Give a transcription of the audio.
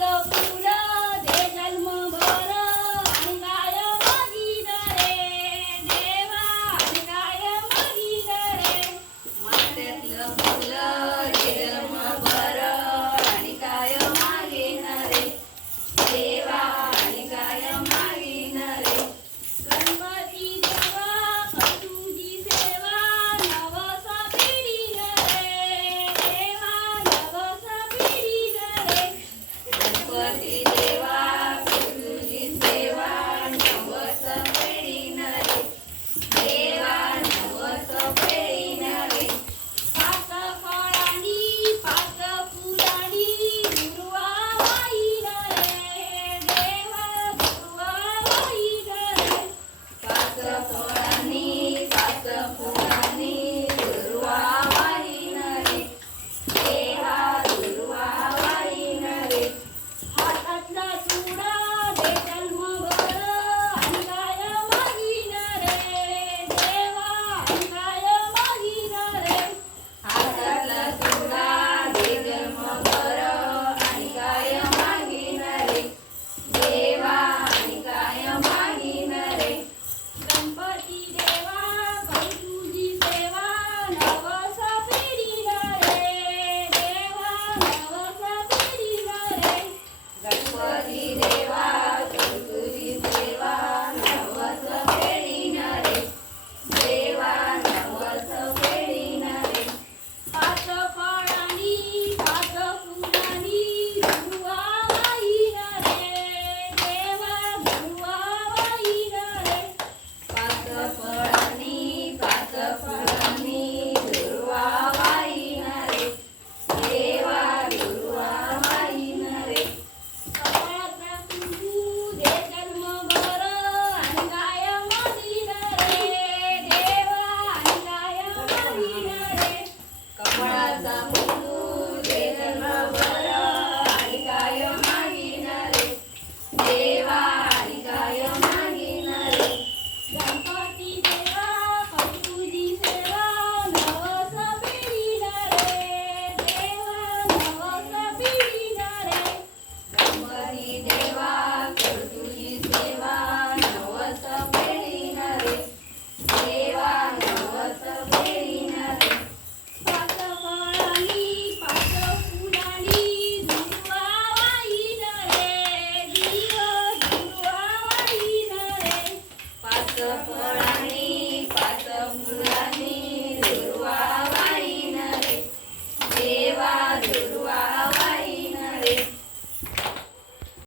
love you. Swati Deva.